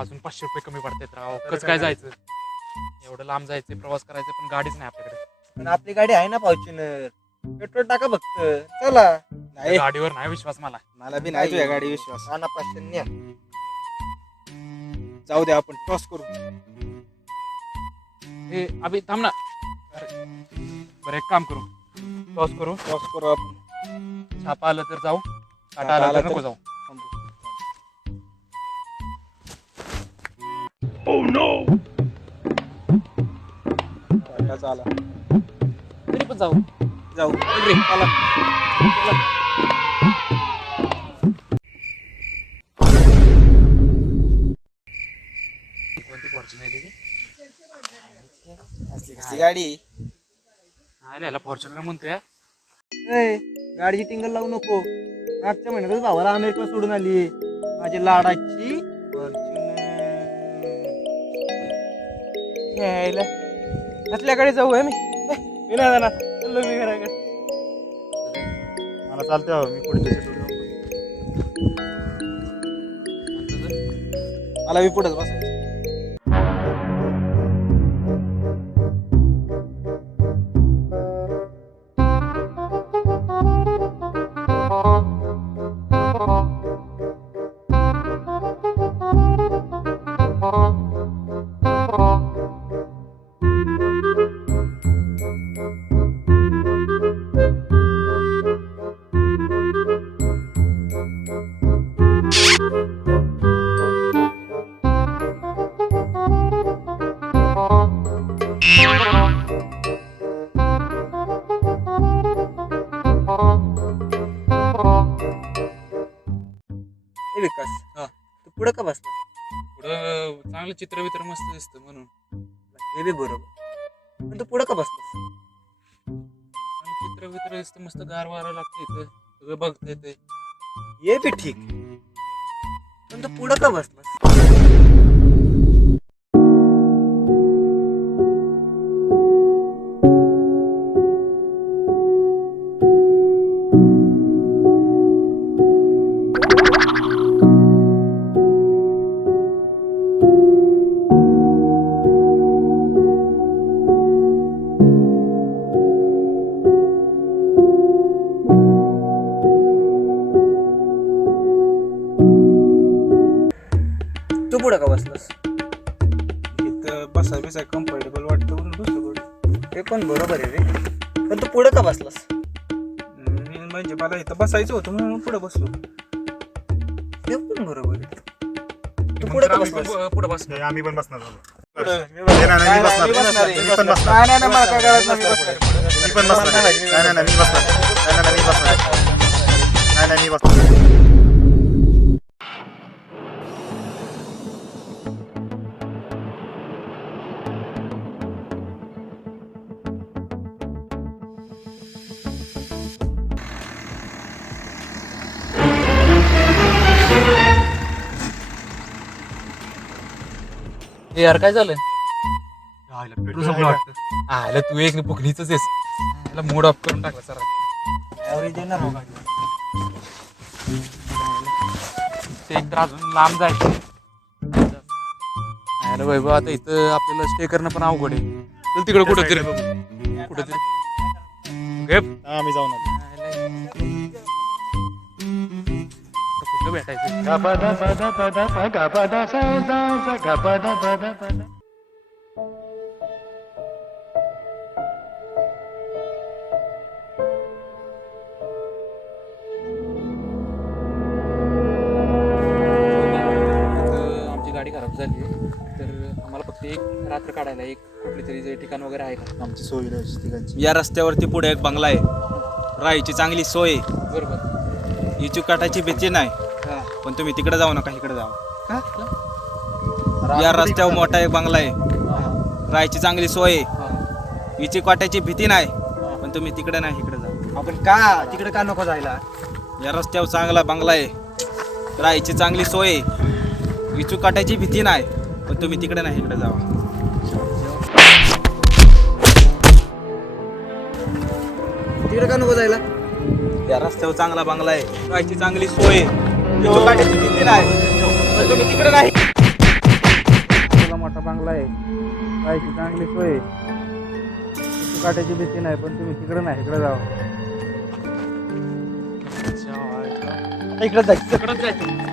अजून 500 रुपये कमी पडतात राव. कसं काय जायचं? एवढं लांब जायचं, प्रवास करायचं, पण गाडीच नाही आपल्याकडे. पण आपली गाडी आहे ना फॉर्च्युनर. पेट्रोल टाका फक्त. चला. त्या गाडीवर नाही विश्वास मला. मला बी नाही तुझ्या गाडी विश्वास. आणा 500 न्या. जाऊ दे आपण क्रॉस करू. हे अभि थांब ना. अरे, बरं एक काम करू, टॉस करू. क्रॉस करू आपण. छापा आलं तर जाऊ, काटा आला तर नको जाऊ. काटा आला. तरी पण जाऊ. जाऊ. चल रे, चला. कोणती फॉर्च्युनर आहे ती? असली गाडी. याला फॉर्च्युनर म्हणतोय. ए, गाडीची टिंगल लावू नको. मागच्या महिन्यातच भावाला अमेरिका सोडून आली माझी लाडाची फॉर्च्युनर. यायला असल्याकडे जाऊ आहे मी नाही जाणार. चलो मी घराकडे. मला चालतंय मी पुढे मला बी पुढेच बसायचं. विकास तू पुढं का बसला? पुढं चांगलं चित्र बित्र मस्त दिसतं म्हणून. हे बी बरोबर. पण तू पुढं का बसलास? चांगलं चित्र बित्र दिसतं, मस्त गार वारा लागतं इथं, सगळं बघता येतंय. ये बी ठीक. पण तू पुढं का बसलास? तू पुढं का बसलास? इथं बसा बिसा कम्फर्टेबल वाटतं म्हणून दुसरं. हे पण बरोबर आहे रे. पण तू पुढं का बसलास? म्हणजे मला इथं बसायचं होतं म्हणून पुढे बसलो. हे पण बरोबर आहे. तू पुढं का बसलास? पुढं बस. आम्ही पण बसणार झालो. मी बसणार आहे. मी पण बसणार. नाही, नाही, मला काय करायचं नाही, मी बसणार. मी पण बसणार. नाही मी बसणार. नाही मी बसणार. नाही मी बसणार. हे यार काय झालं? पेट्रोल संपलं वाटतं. आलं तू एक बुकणीच आहेस. याला मूड ऑफ करून टाकला सर. ॲव्हरेज देणार हो गाडी. ते एकतर अजून लांब जायचं. यायला वैभव आता इथं आपल्याला स्टे करणं पण अवघड आहे. चल तिकडे कुठं तरी आम्ही जाऊन आलो. कुठं भेटायचं? आमची गाडी खराब झाली आहे, तर आम्हाला फक्त एक रात्र काढायला एक कुठली तरी ठिकाण वगैरे आहे का? आमची सोय ठिकाणची. या रस्त्यावरती पुढे एक बंगला आहे. राहायची चांगली सोय आहे. बरोबर. इचू काटाची भीती नाही. हा. पण तुम्ही तिकडे जाऊ नका, इकडे जावा. का? या रस्त्यावर मोठा एक बंगला आहे. राहायची चांगली सोय आहे. हा. इची काटाची भीती नाही. पण तुम्ही तिकडे नाही, इकडे जा. आपण का तिकडे का नको जायला? या रस्त्यावर चांगला बंगला आहे. राहायची चांगली सोय आहे. इचू काटाची भीती नाही. पण तुम्ही तिकडे नाही, इकडे जावा. तिकडे का नको जायला? या रस्त्यावर चांगला बंगला आहे. राहायची चांगली सोय आहे. इचू काटाची भीती नाही. पण तुम्ही तिकडे नाही. तुला मोठा बंगला आहे, राहायची चांगली सोय आहे. काट्याची भीती नाही, पण तुम्ही तिकडे नाही, इकडे जावं. इकडे जायचं. तिकडंच जायचं.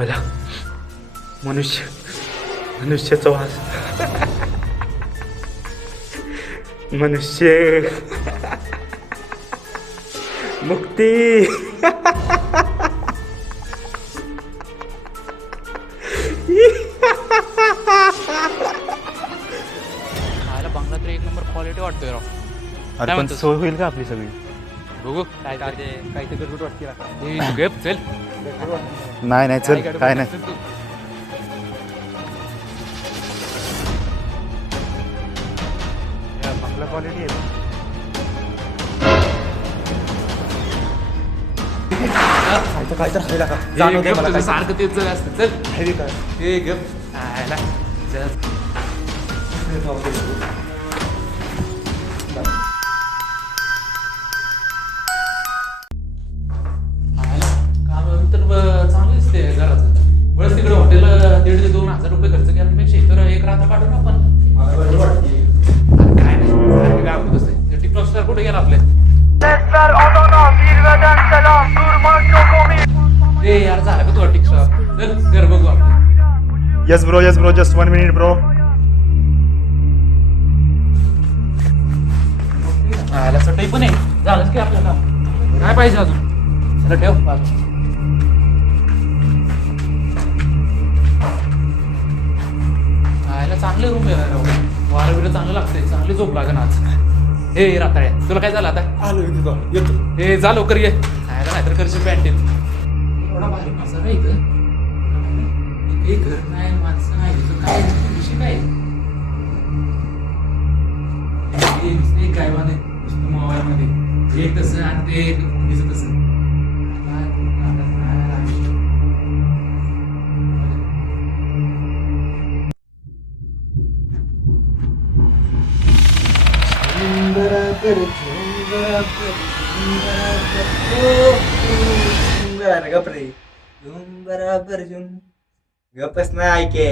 आला मनुष्याचा वास. मनुष्य मुक्ती. खायला बंगला तर एक नंबर क्वालिटी वाटतोय राव. अरे पण म्हणतोस? सोय होईल का आपली सगळी? बघू काय काय ते गडबड वाटते का? तू गप चल. नाही नाही चल गडबड काय नाही. चल तू. बंगला क्वालिटी आहे. काय तर खायला का? हे जाणवतंय गप मला तुझं काय. सारखं तेच जर असतं चल. हेवी काय? हे गप खायला चल. काम तर चांगलं दिसते घराचं. बरंच तिकडे हॉटेल 1,500 ते 2,000 रुपये खर्च केल्यापेक्षा इथं एक रात्र काढू ना आपण. अरे काय नाही सारखं काय होत असते. टिकटॉक स्टार कुठे गेला आपले? ए यार झालं का तुला टिकटॉक? चल घर बघू आपण. Yes bro just 1 minute bro. आला चटई पण आहे. झालंच की आपलं काम. काय पाहिजे अजून? चला ठेव. आयला चांगले रूम आहे. वारं बिरं चांगलं लागतंय. चांगली झोप लागेल आज. हे राताळ्या तुला काय झालं आता? आलो येतो. हे जा लवकर ये. आयला नाहीतर करशील पॅन्टीन. एवढा भारी मसाला आहे इथं. हे घर नाही माणसं नाही इथं काय विषय काय? हे नुसते काय बांधे नुसतं मोबाईल मध्ये एक तसं आणि ते दिसत तसं. गपच नाही ऐके.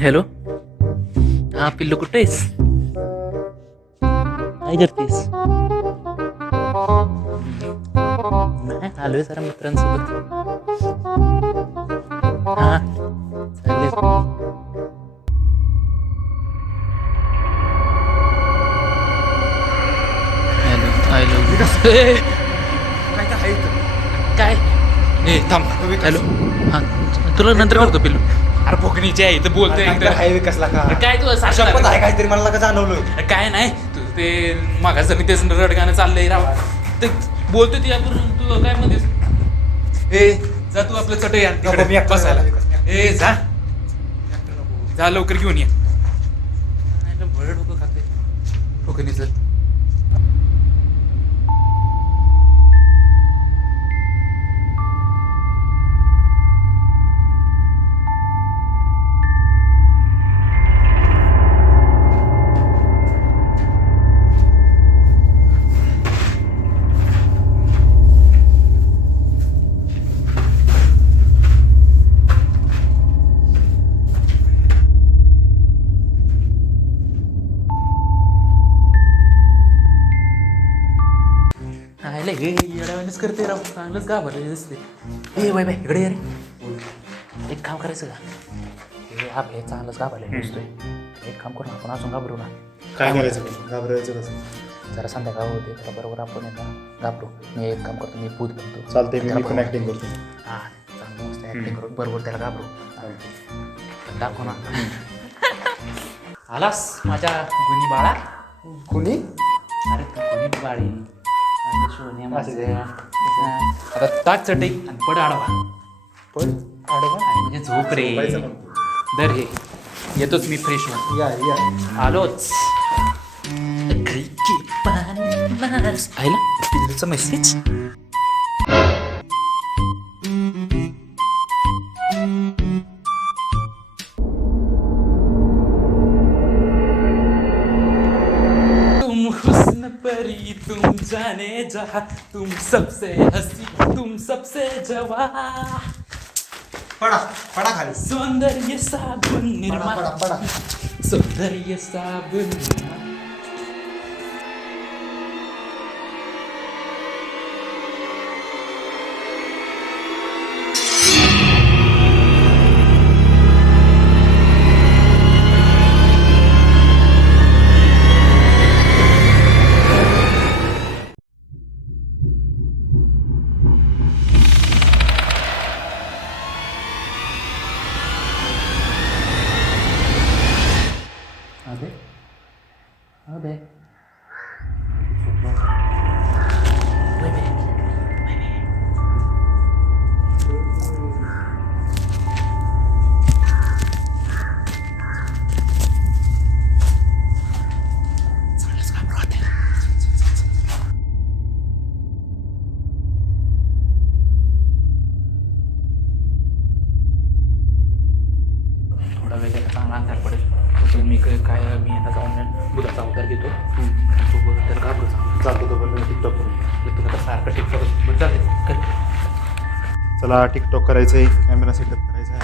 हॅलो हा पिल्लू कुठे आहेस? काय करतेस? नाही आलोय जरा मित्रांसोबत. हा चालेल. काय ए थांब. हॅलो हा तुला नंतर करतो पिल्लू. अरे भोकणीची आहे इथं बोलतोय एकतर. हायवे कसला का? अरे काय तू शपथ आहे काहीतरी मला का जाणवलं. काय नाही तू ते मागास मी तेच रडगाणं चाललंय राव. ते बोलतोय ती आपण तू काय म्हणतेस? ए जा तू आपलं चटई आण नको, मी तिकडे एकटा बसायला. जाणार. ए जा जा लवकर घेऊन ये. बरं डोकं खाते भोकणीचं. चांगलंच करते राव, चांगलंच घाबरले दिसते. ए बाय बाय इकडे ये रे. एक काम करायचं का, हे आपले चांगलंच घाबरले दिसतोय. एक काम करू ना, आपण अजून घाबरू ना. काय करायचं घाबरायचं कसं? जरा संध्याकाळ होते त्याला बरोबर आपण आहे ना घाबरू. मी एक काम करतो, मी भूत बनतो. चालतंय, मी पण ऍक्टिंग करतो. हां चांगलं मस्त ॲक्टिंग करून बरोबर त्याला घाबरू. दाखव ना. आलास माझ्या गुणी बाळा. कुणी अरे तू गुणी बाळी आणि सोन्या माझे. आता ताट चटई आणि पड आडवा. पण आडवा आणि म्हणजे झोप रे. झोपायचं म्हणतो. दर हे येतोच मी फ्रेश होऊन. या आलोच. आईला पिल्लूचा मेसेज. तुम हुस्न परी तुम जाने जहा तुम सबसे हसी तुम सबसे जवा पडा पडा खाली सौंदर्य साबुन निर्मा पडा सौंदर्य साबुन निर्मा. अबे थोडा वेळ गेला चांगला अंधार पडेल. तर मी मी आता जाऊन बुधाचा अवतार घेतो. तो तर घाबरू चालतो तो पण टिकटॉक करून. तू आता सारखं टिकटॉक चालते. चला टिकटॉक करायचंय, कॅमेरा सेटअप करायचा आहे.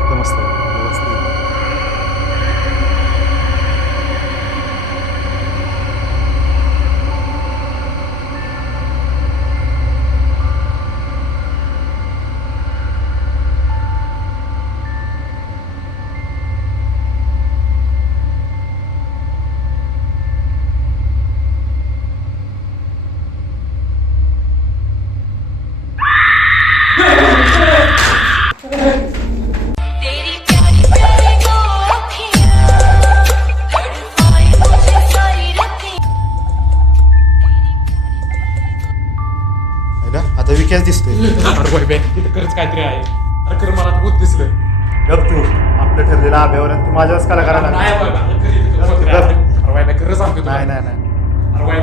इथं मस्त आहे, व्यवस्थित. तेरी प्यारी प्यारी दो अखियाँ तड़पाए मुझे सारी रातें. आहे ना? आता विकास दिसतोय. अरे बाई तिथं खरंच काहीतरी आहे. अरे खरं मला भूत दिसलं. गप तू, आपलं ठरलेलं आभ्यावर आणि तू माझ्याच कला करायला नाही लागला. बाई, खरं तिथं भूत आहे. अरे बाई खरं सांगतो तुला. नाही नाही नाही अरे बाई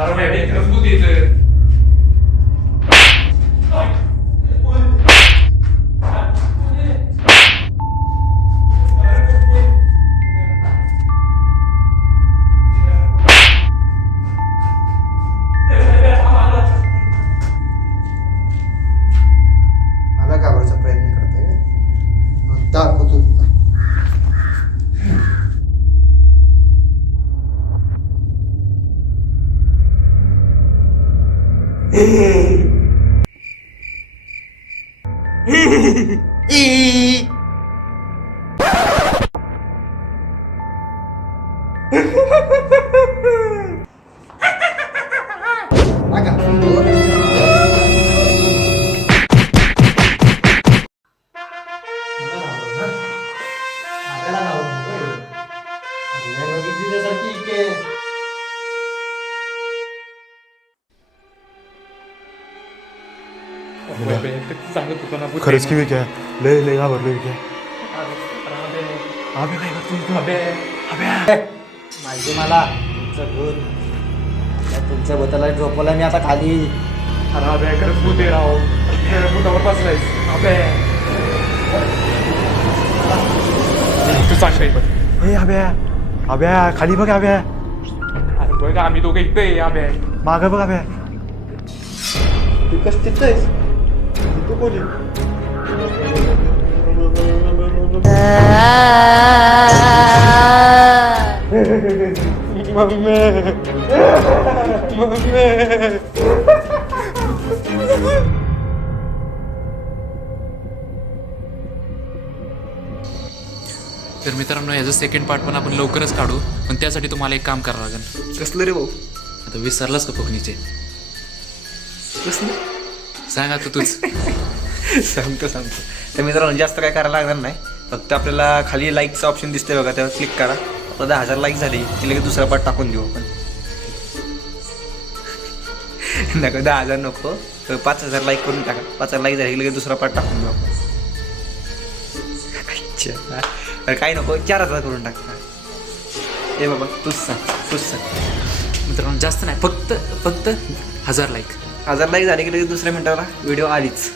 अरे बाई खरंच भूत येतं. मला घाबरायचा प्रयत्न करते काय दाखवतो. सांगत होतो ना भूत खरंच की विक्या, लय लय घाबरलो विक्या. अबे काय करतो इथं? अबे माहिती मला तुमचं भूत. तुमच्या भूताला झोपवलं मी आता खाली. अरे अबे खरंच भूत आहे राव. अरे भूतावर बसलायस. अबे तू सांग काही पण. ए अभ्या, अभ्या खाली बघ अभ्या, अरे बघ आम्ही दोघं इथं आहे. अबे मागं बघ अभ्या. तू कस तिथं आहेस? तू कोणी? तर मित्रांनो याचं सेकंड पार्ट पण आपण लवकरच काढू, पण त्यासाठी तुम्हाला एक काम करावं लागेल. कसलं रे भाऊ? आता विसरलास का फकणीचे? सांग आता तूच. सांगतो. तर मित्रांनो जास्त काय करायला लागणार नाही, फक्त आपल्याला खाली लाईकचं ऑप्शन दिसते बघा, त्यावर क्लिक करा. आता 10,000 लाईक झाले की लगेच दुसरा पार्ट टाकून देऊ आपण. नका 10,000 नको, तर 5,000 लाईक करून टाका. 5,000 लाईक झाले की लगेच दुसरा पार्ट टाकून देऊ आपण. अच्छा, अरे काय नको, 4,000 करून टाका. ए बाबा तूच सांग. मित्रांनो जास्त नाही, फक्त 1000 लाईक. 1000 लाईक झाले की लगेच दुसऱ्या मिनिटाला व्हिडिओ आलीच.